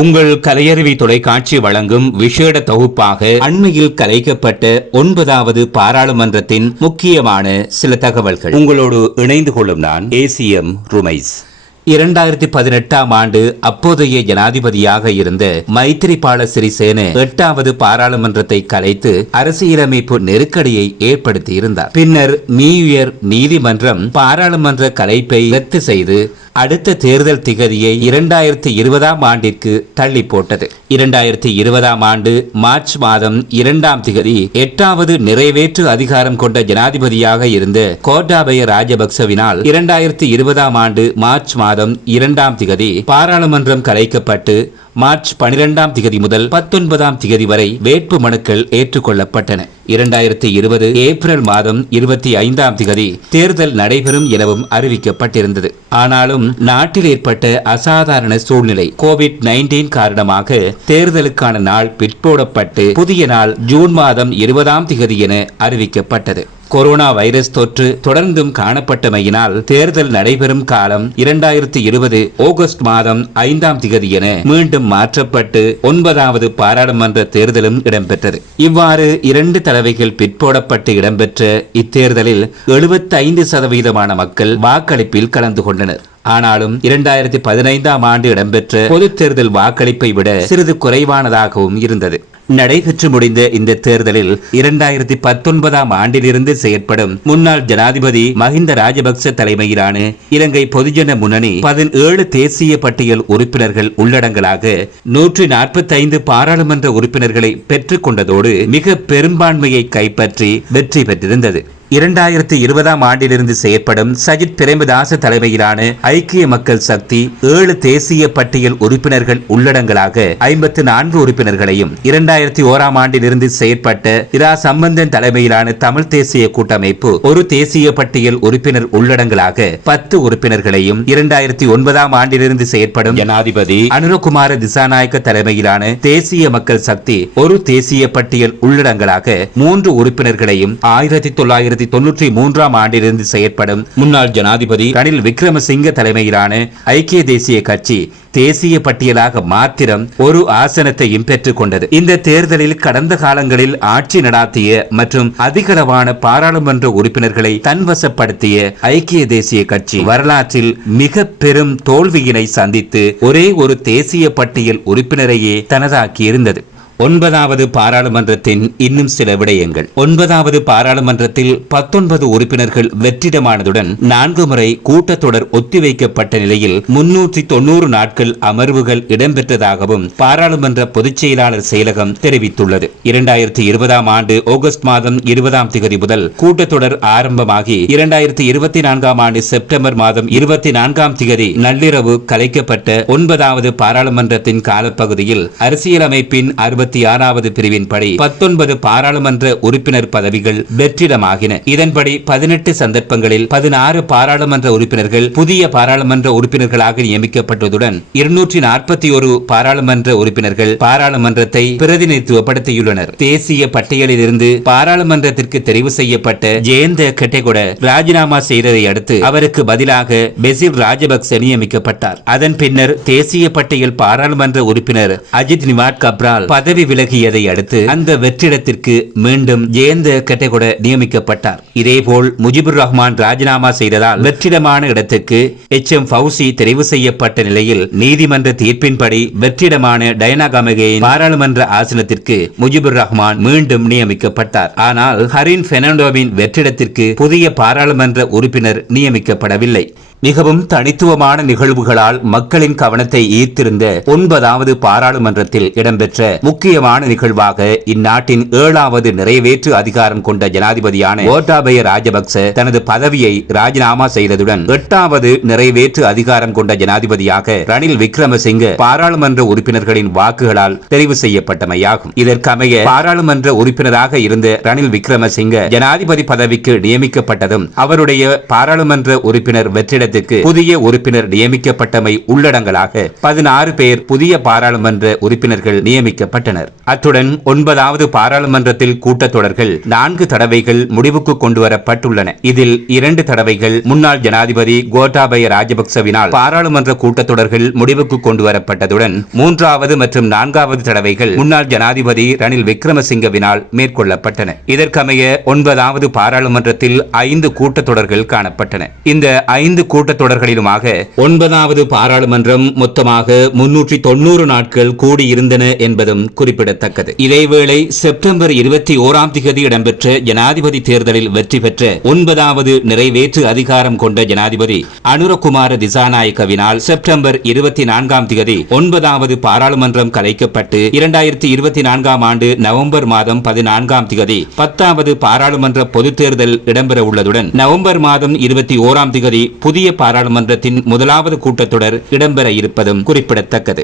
உங்கள் கலையருவி தொலைக்காட்சி வழங்கும் விசேட தொகுப்பாக அண்மையில் கலைக்கப்பட்ட 9வது பாராளுமன்றத்தின் முக்கியமான சில தகவல்கள் உங்களோடு இணைந்து கொள்ளும் நான் ஏசிஎம் ருமைஸ். 2018ஆம் ஆண்டு அப்போதைய ஜனாதிபதியாக இருந்த மைத்திரிபால சிறிசேன 8வது பாராளுமன்றத்தை கலைத்து அரசியலமைப்பு நெருக்கடியை ஏற்படுத்தியிருந்தார். பின்னர் மீயுயர் நீதிமன்றம் பாராளுமன்ற கலைப்பை ரத்து செய்து அடுத்த தேர்தல் திகதியை 2020ஆம் ஆண்டிற்கு தள்ளி போட்டது. 2020ஆம் ஆண்டு மார்ச் மாதம் 2ஆம் திகதி 8வது நிறைவேற்று அதிகாரம் கொண்ட ஜனாதிபதியாக இருந்த கோட்டாபய ராஜபக்சவினால் 2020ஆம் ஆண்டு மார்ச் மாதம் 2ஆம் திகதி பாராளுமன்றம் கலைக்கப்பட்டு மார்ச் 12ஆம் திகதி முதல் 19ஆம் திகதி வரை வேட்பு மனுக்கள் ஏற்றுக்கொள்ளப்பட்டன. 2020 ஏப்ரல் மாதம் 25ஆம் திகதி தேர்தல் நடைபெறும் எனவும் அறிவிக்கப்பட்டிருந்தது. ஆனாலும் நாட்டில் ஏற்பட்ட அசாதாரண சூழ்நிலை கோவிட்-19 காரணமாக தேர்தலுக்கான நாள் பிற்போடப்பட்டு புதிய நாள் ஜூன் மாதம் 20ஆம் திகதி என அறிவிக்கப்பட்டது. கொரோனா வைரஸ் தொற்று தொடர்ந்தும் காணப்பட்டமையினால் தேர்தல் நடைபெறும் காலம் 2020 ஆகஸ்ட் மாதம் 5ஆம் திகதி என மீண்டும் மாற்றப்பட்டு 9வது பாராளுமன்ற தேர்தலும் இடம்பெற்றது. இவ்வாறு 2 தடவைகள் பிற்போடப்பட்டு இடம்பெற்ற இத்தேர்தலில் 75% மக்கள் வாக்களிப்பில் கலந்து கொண்டனர். ஆனாலும் 2015ஆம் ஆண்டு இடம்பெற்ற பொது தேர்தல் வாக்களிப்பை விட சிறிது குறைவானதாகவும் இருந்தது. நடைபெற்று முடிந்த இந்த தேர்தலில் 2019ஆம் ஆண்டிலிருந்து செயற்படும் முன்னாள் ஜனாதிபதி மஹிந்த ராஜபக்ச தலைமையிலான இலங்கை பொதுஜன முன்னணி 17 தேசிய பட்டியல் உறுப்பினர்கள் உள்ளடங்கலாக 145 பாராளுமன்ற உறுப்பினர்களை பெற்றுக் கொண்டதோடு மிக பெரும்பான்மையை கைப்பற்றி வெற்றி பெற்றிருந்தது. 2020ஆம் ஆண்டிலிருந்து செயற்படும் சஜித் பிரேமதாச தலைமையிலான ஐக்கிய மக்கள் சக்தி 7 தேசிய பட்டியல் உறுப்பினர்கள் உள்ளடங்கலாக 54 உறுப்பினர்களையும் 2001ஆம் ஆண்டிலிருந்து செயற்பட்ட இரா சம்பந்தன் தலைமையிலான தமிழ் தேசிய கூட்டமைப்பு ஒரு தேசிய பட்டியல் உறுப்பினர் உள்ளடங்கலாக 10 உறுப்பினர்களையும் 2009ஆம் ஆண்டிலிருந்து செயற்படும் ஜனாதிபதி அனுரகுமார திசாநாயக்க தலைமையிலான தேசிய மக்கள் சக்தி ஒரு தேசிய பட்டியல் உள்ளடங்கலாக 3 உறுப்பினர்களையும் 1993ஆம் ஆண்டிலிருந்து செயற்படும் முன்னாள் ஜனாதிபதி ரணில் விக்ரமசிங்க தலைமையிலான ஐக்கிய தேசிய கட்சி தேசிய பட்டியலாக மாத்திரம் ஒரு ஆசனத்தையும் பெற்றுக் கொண்டது. இந்த தேர்தலில் கடந்த காலங்களில் ஆட்சி நடாத்திய மற்றும் அதிகளவான பாராளுமன்ற உறுப்பினர்களை தன்வசப்படுத்திய ஐக்கிய தேசிய கட்சி வரலாற்றில் மிக பெரும் தோல்வியினை சந்தித்து ஒரே ஒரு தேசிய பட்டியல் உறுப்பினரையே தனதாக்கியிருந்தது. 9வது பாராளுமன்றத்தின் இன்னும் சில விடயங்கள். 9வது பாராளுமன்றத்தில் 19 உறுப்பினர்கள் வெற்றிடமானதுடன் 4 முறை கூட்டத்தொடர் ஒத்திவைக்கப்பட்ட நிலையில் 390 நாட்கள் அமர்வுகள் இடம்பெற்றதாகவும் பாராளுமன்ற பொதுச் செயலாளர் செயலகம் தெரிவித்துள்ளது. 2020ஆம் ஆண்டு ஆகஸ்ட் மாதம் 20ஆம் திகதி முதல் கூட்டத்தொடர் ஆரம்பமாகி 2024ஆம் ஆண்டு செப்டம்பர் மாதம் 24ஆம் திகதி நள்ளிரவு கலைக்கப்பட்ட 9வது பாராளுமன்றத்தின் காலப்பகுதியில் அரசியலமைப்பின் 66வது பிரிவின்படி 19 பாராளுமன்ற உறுப்பினர் பதவிகள் வெற்றிடமாகின. இதன்படி 18 சந்தர்ப்பங்களில் 16 பாராளுமன்ற உறுப்பினர்கள் புதிய பாராளுமன்ற உறுப்பினர்களாக நியமிக்கப்பட்டதுடன் 241 பாராளுமன்ற உறுப்பினர்கள் பாராளுமன்றத்தை பிரதிநிதித்துவப்படுத்தியுள்ளனர். தேசிய பட்டியலில் இருந்து பாராளுமன்றத்திற்கு தெரிவு செய்யப்பட்ட ஜெயந்த கெட்டகொட ராஜினாமா செய்ததை அடுத்து அவருக்கு பதிலாக பெசில் ராஜபக்ச நியமிக்கப்பட்டார். அதன் பின்னர் தேசிய பட்டியல் பாராளுமன்ற உறுப்பினர் அஜித் நிவாட் கப்ரால் பதவி விலகியதை அடுத்து அந்த வெற்றிடத்திற்கு மீண்டும் ஜெயந்த கெட்டகொட நியமிக்கப்பட்டார். இதேபோல் முஜிபுர் ரஹ்மான் ராஜினாமா செய்ததால் வெற்றிடமான இடத்துக்கு HM ஃபவுசி தெரிவு செய்யப்பட்ட நிலையில் நீதிமன்ற தீர்ப்பின்படி வெற்றிடமான டயனா கமகேயின் பாராளுமன்ற ஆசனத்திற்கு முஜிபுர் ரஹ்மான் மீண்டும் நியமிக்கப்பட்டார். ஆனால் ஹரின் பெர்னாண்டோவின் வெற்றிடத்திற்கு புதிய பாராளுமன்ற உறுப்பினர் நியமிக்கப்படவில்லை. மிகவும் தனித்துவமான நிகழ்வுகளால் மக்களின் கவனத்தை ஈர்த்திருந்த 9வது பாராளுமன்றத்தில் இடம்பெற்ற முக்கியமான நிகழ்வாக இந்நாட்டின் 7வது நிறைவேற்று அதிகாரம் கொண்ட ஜனாதிபதியான கோட்டாபய ராஜபக்ச தனது பதவியை ராஜினாமா செய்ததுடன் 8வது நிறைவேற்று அதிகாரம் கொண்ட ஜனாதிபதியாக ரணில் விக்ரமசிங்க பாராளுமன்ற உறுப்பினர்களின் வாக்குகளால் தெரிவு செய்யப்பட்டமையாகும். இதற்கமைய பாராளுமன்ற உறுப்பினராக இருந்த ரணில் விக்ரமசிங்க ஜனாதிபதி பதவிக்கு நியமிக்கப்பட்டதும் அவருடைய பாராளுமன்ற உறுப்பினர் வெற்றிடத்தை இடத்துக்கு புதிய உறுப்பினர் நியமிக்கப்பட்டமை உள்ளடங்கலாக 16 பேர் புதிய பாராளுமன்ற உறுப்பினர்கள் நியமிக்கப்பட்டனர். அத்துடன் 9வது பாராளுமன்றத்தில் கூட்டத்தொடர்கள் 4 தடவைகள் முடிவுக்கு கொண்டுவரப்பட்டுள்ளன. இதில் 2 தடவைகள் முன்னாள் ஜனாதிபதி கோட்டாபய ராஜபக்சவினால் பாராளுமன்ற கூட்டத்தொடர்கள் முடிவுக்கு கொண்டுவரப்பட்டதுடன் 3வது மற்றும் 4வது தடவைகள் முன்னாள் ஜனாதிபதி ரணில் விக்ரமசிங்கவினால் மேற்கொள்ளப்பட்டன. இதற்கமைய 9வது பாராளுமன்றத்தில் 5 கூட்டத்தொடர்கள் காணப்பட்டன. இந்த 5 கூட்டத்தொடர்களிலுமாக 9வது பாராளுமன்றம் மொத்தமாக 390 நாட்கள் கூடியிருந்தன என்பதும் குறிப்பிடத்தக்கது. இதேவேளை செப்டம்பர் 21ஆம் தேதி இடம்பெற்ற ஜனாதிபதி தேர்தலில் வெற்றி பெற்ற 9வது நிறைவேற்று அதிகாரம் கொண்ட ஜனாதிபதி அனுரகுமார திசாநாயக்கவினால் செப்டம்பர் 24ஆம் தேதி 9வது பாராளுமன்றம் கலைக்கப்பட்டு 2024ஆம் ஆண்டு நவம்பர் மாதம் 14ஆம் தேதி 10வது பாராளுமன்ற பொதுத் தேர்தல் இடம்பெற உள்ளதுடன் நவம்பர் மாதம் 21ஆம் தேதி புதிய பாராளுமன்றத்தின் முதலாவது கூட்டத்தொடர் இடம்பெற இருப்பதும் குறிப்பிடத்தக்கது.